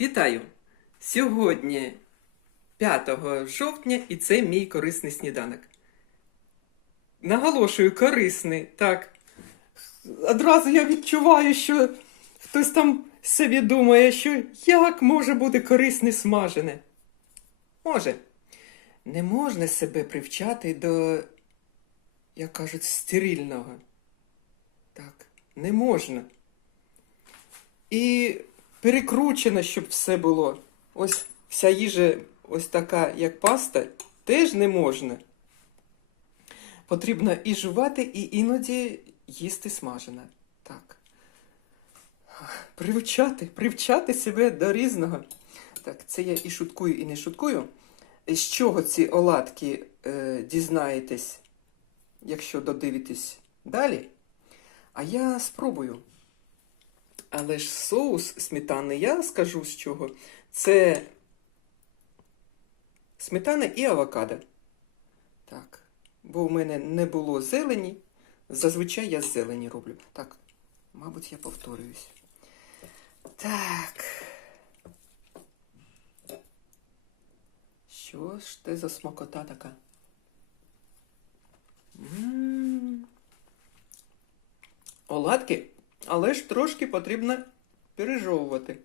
Вітаю! Сьогодні 5 жовтня і це мій корисний сніданок. Наголошую, корисний, так. Одразу я відчуваю, що хтось там собі думає, що як може бути корисне смажене. Може. Не можна себе привчати до, як кажуть, стерильного. Так, не можна. І перекручено, щоб все було. Ось вся їжа, ось така, як паста, теж не можна. Потрібно і жувати, і іноді їсти смажене. Так. Привчати, привчати себе до різного. Так, це я і шуткую, і не шуткую. З чого ці оладки е, дізнаєтесь, якщо додивитесь далі? А я спробую. Але ж соус сметани, я скажу з чого. Це сметана і авокадо. Так. Бо в мене не було зелені. Зазвичай я зелені роблю. Так, мабуть, я повторююсь. Так. Що ж це за смакота така? М. Оладки, але ж трошки потрібно пережовувати.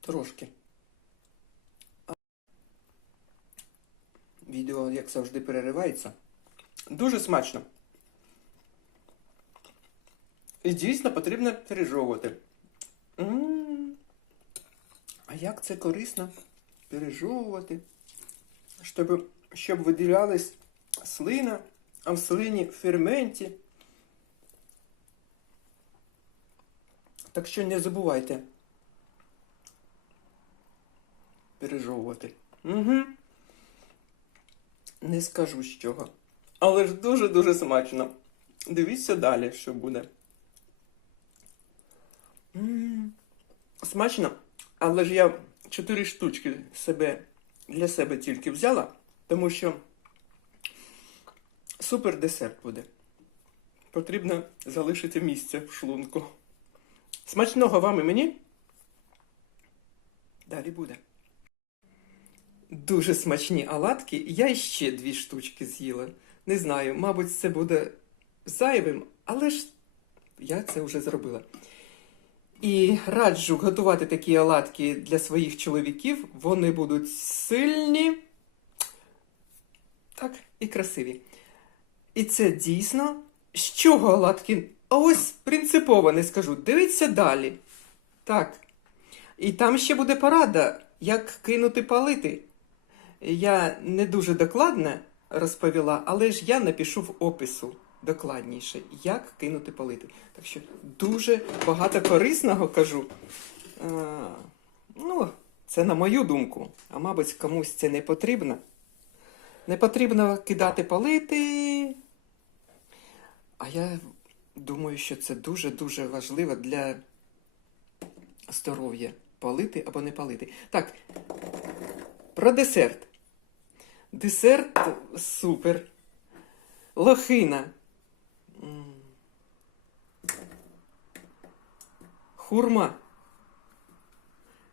Трошки. Відео, як завжди, переривається. Дуже смачно. І дійсно потрібно пережовувати. М. А як це корисно пережовувати, щоб, щоб виділялись слина, а в слині ферменті. Так що не забувайте пережовувати. Угу. Не скажу з чого. Але ж дуже-дуже смачно. Дивіться далі, що буде. М, Смачно, але ж я чотири штучки себе для себе тільки взяла, тому що супер десерт буде. Потрібно залишити місце в шлунку. Смачного вам і мені. Далі буде. Дуже смачні оладки. Я ще дві штучки з'їла. Не знаю, мабуть, це буде зайвим, але ж я це вже зробила. І раджу готувати такі оладки для своїх чоловіків. Вони будуть сильні, так, і красиві. І це дійсно. З чого оладки? А ось принципово не скажу. Дивіться далі. Так. І там ще буде порада, як кинути палити. Я не дуже докладно розповіла, але ж я напишу в опису докладніше, як кинути палити. Так що дуже багато корисного кажу. А, ну, це на мою думку, а мабуть, комусь це не потрібно. Не потрібно кидати палити. А я думаю, що це дуже-дуже важливо для здоров'я. Палити або не палити. Так, про десерт. Десерт супер. Лохина. Хурма.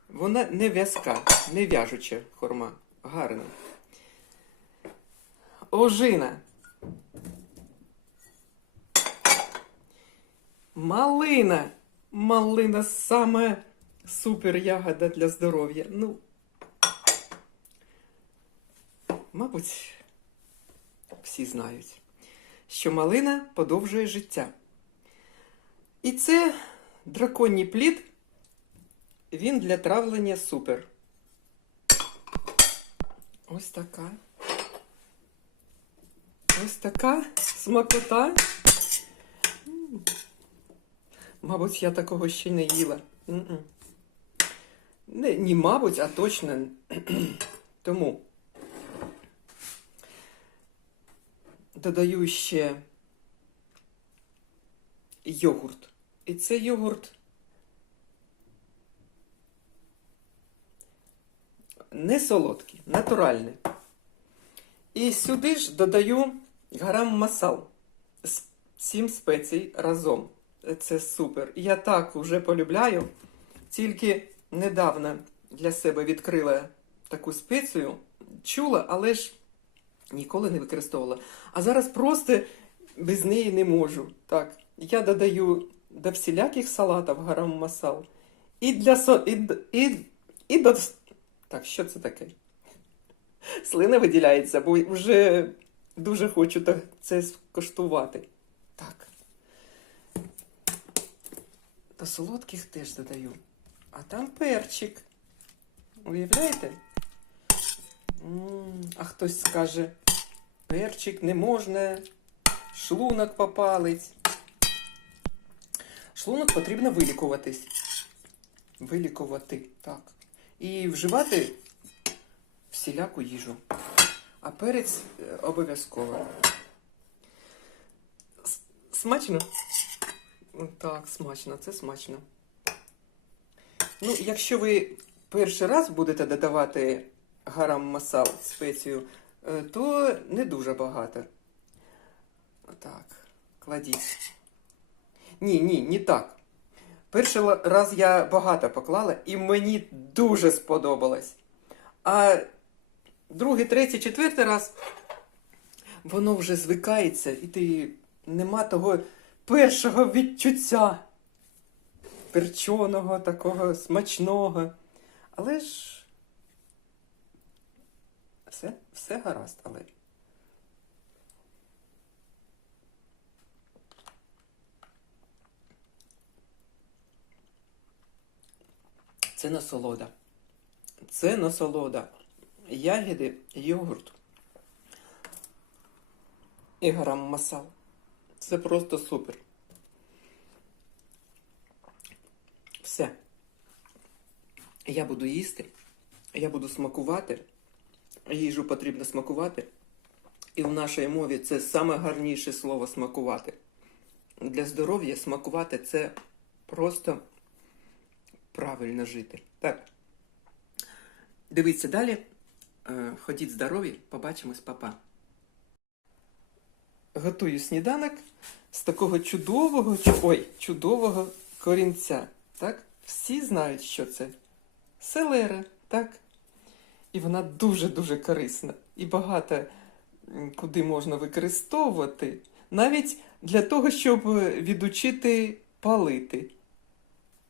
Вона не в'язка, не в'яжуча хурма. Гарна. Ожина. Малина. Малина саме супер ягода для здоров'я. Ну, мабуть, всі знають, що малина подовжує життя. І це драконній плід, він для травлення супер. Ось така. Ось така смакота. Мабуть, я такого ще не їла. М-м. Не, ні, мабуть, а точно. Тому додаю ще йогурт. І це йогурт не солодкий, натуральний. І сюди ж додаю грам масал з сім спецій разом. Це супер. Я так уже полюбляю. Тільки недавно для себе відкрила таку спецію, чула, але ж ніколи не використовувала. А зараз просто без неї не можу. Так, я додаю до всіляких салатів гарам масал. І для со... і, і, і до. Так, що це таке? Слина виділяється, бо вже дуже хочу це скоштувати. Так. До солодких теж додаю. А там перчик. Уявляєте? М, А хтось скаже, перчик не можна, шлунок попалить. Шлунок потрібно вилікуватись. Вилікувати, так. І вживати всіляку їжу. А перець е, обов'язково. Смачно? Так, смачно, це смачно. Ну, якщо ви перший раз будете додавати гарам масал спецію, е, то не дуже багато. Так, кладіть. Ні, ні, не так. Перший раз я багато поклала, і мені дуже сподобалось. А другий, третій, четвертий раз воно вже звикається, і ти нема того першого відчуття перченого, такого смачного. Але ж все, все гаразд, але. Це насолода. Це насолода. Ягіди, йогурт і грам масал. Це просто супер. Все. Я буду їсти, я буду смакувати. Їжу потрібно смакувати. І в нашій мові це саме гарніше слово смакувати. Для здоров'я смакувати це просто правильно жити. Так. Дивіться далі. Е, Ходіть здорові, побачимось, папа. Готую сніданок з такого чудового, ой, чудового корінця. Так? Всі знають, що це. Селера, так? І вона дуже-дуже корисна. І багато куди можна використовувати. Навіть для того, щоб е, відучити палити.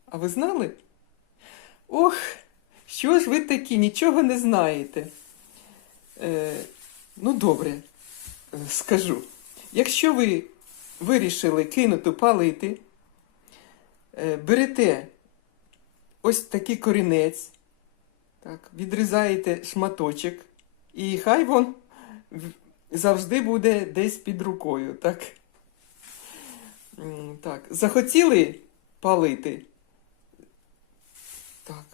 А ви знали? Ох, що ж ви такі, нічого не знаєте. Е, ну, добре, е, скажу. Якщо ви вирішили кинути палити, е, берете ось такий корінець, так, відрізаєте шматочок, і хай він завжди буде десь під рукою. Так. Так. Захотіли палити? Так.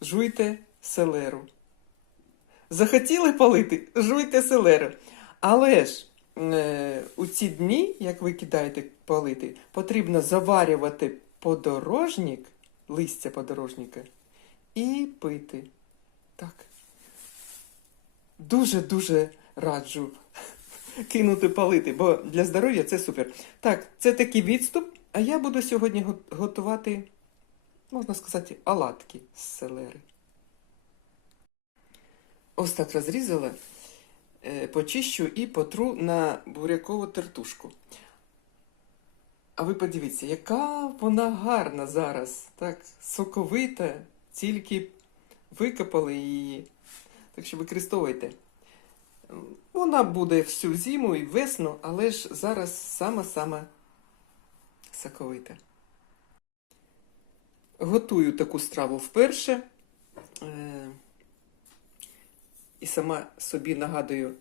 Жуйте селеру. Захотіли палити? Жуйте селеру. Але ж у ці дні, як ви кидаєте палити, потрібно заварювати подорожник, листя подорожника, і пити. Так. Дуже-дуже раджу кинути палити, бо для здоров'я це супер. Так, це такий відступ, а я буду сьогодні готувати, можна сказати, оладки з селери. Ось так розрізала, е, почищу і потру на бурякову тертушку. А ви подивіться, яка вона гарна зараз, так, соковита, тільки викопали її. Так що використовуйте. Вона буде всю зиму і весну, але ж зараз саме-саме соковита. Готую таку страву вперше. І сама собі нагадую,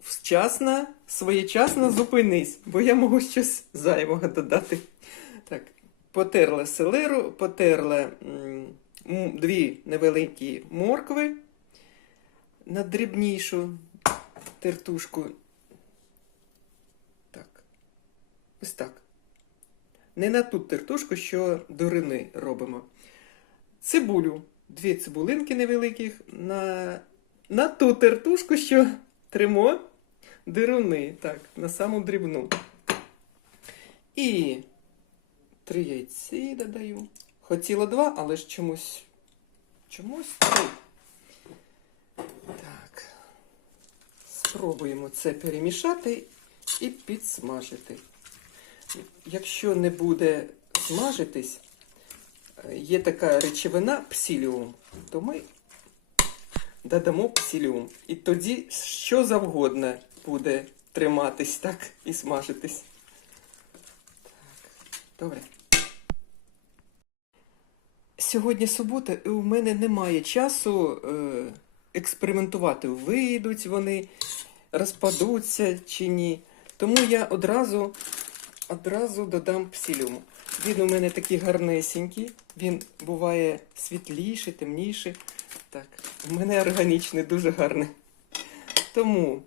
вчасно, своєчасно зупинись, бо я можу щось зайвого додати. Так, потерла селеру, потерла м, дві невеликі моркви на дрібнішу тертушку. Так. Ось так. Не на ту тертушку, що до рини робимо. Цибулю. Дві цибулинки невеликих на, на ту тертушку, що тримо дируни. Так, на саму дрібну. І Три яйці додаю. Хотіла два, але ж чомусь. Чомусь три. Так. Спробуємо це перемішати і підсмажити. Якщо не буде смажитись, е, є така речовина псиліум, то ми додамо псиліум. І тоді що завгодно буде триматись так і смажитись. Так, добре. Сьогодні субота, і у мене немає часу е, експериментувати, вийдуть вони, розпадуться чи ні. Тому я одразу, одразу додам псиліуму. Він у мене такий гарнесенький, він буває світліший, темніший. Так, у мене органічний, дуже гарний. Тому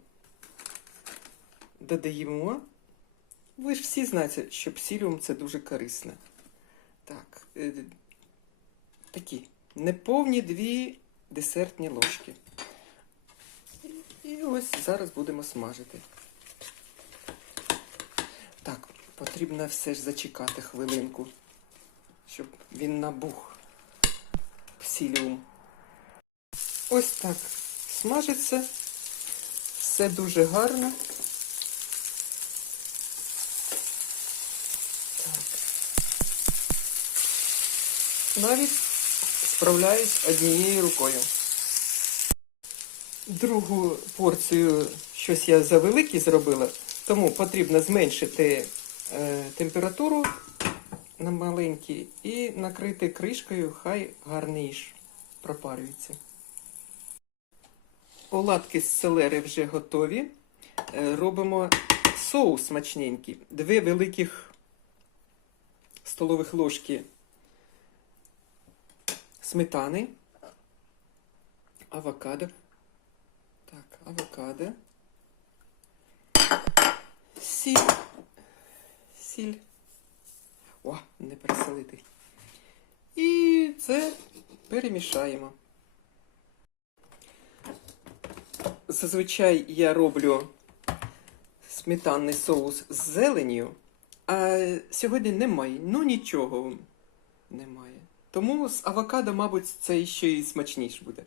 додаємо. Ви ж всі знаєте, що псиліум це дуже корисно. Так, е, такі неповні дві десертні ложки. І ось зараз будемо смажити. Так, потрібно все ж зачекати хвилинку, щоб він набух псиліум. Ось так смажиться. Все дуже гарно. Так. Навіть справляюсь однією рукою. Другу порцію щось я за великий зробила, тому потрібно зменшити е, температуру на маленькій і накрити кришкою, хай гарніш пропарюється. Оладки з селери вже готові. Е, Робимо соус смачненький. Дві великих столових ложки сметани, авокадо. Так, авокадо. Сіль. Сіль. О, не пересолити. І це перемішаємо. Зазвичай я роблю сметанний соус з зеленню, а сьогодні немає. Ну нічого немає. Тому з авокадо, мабуть, це ще й смачніше буде.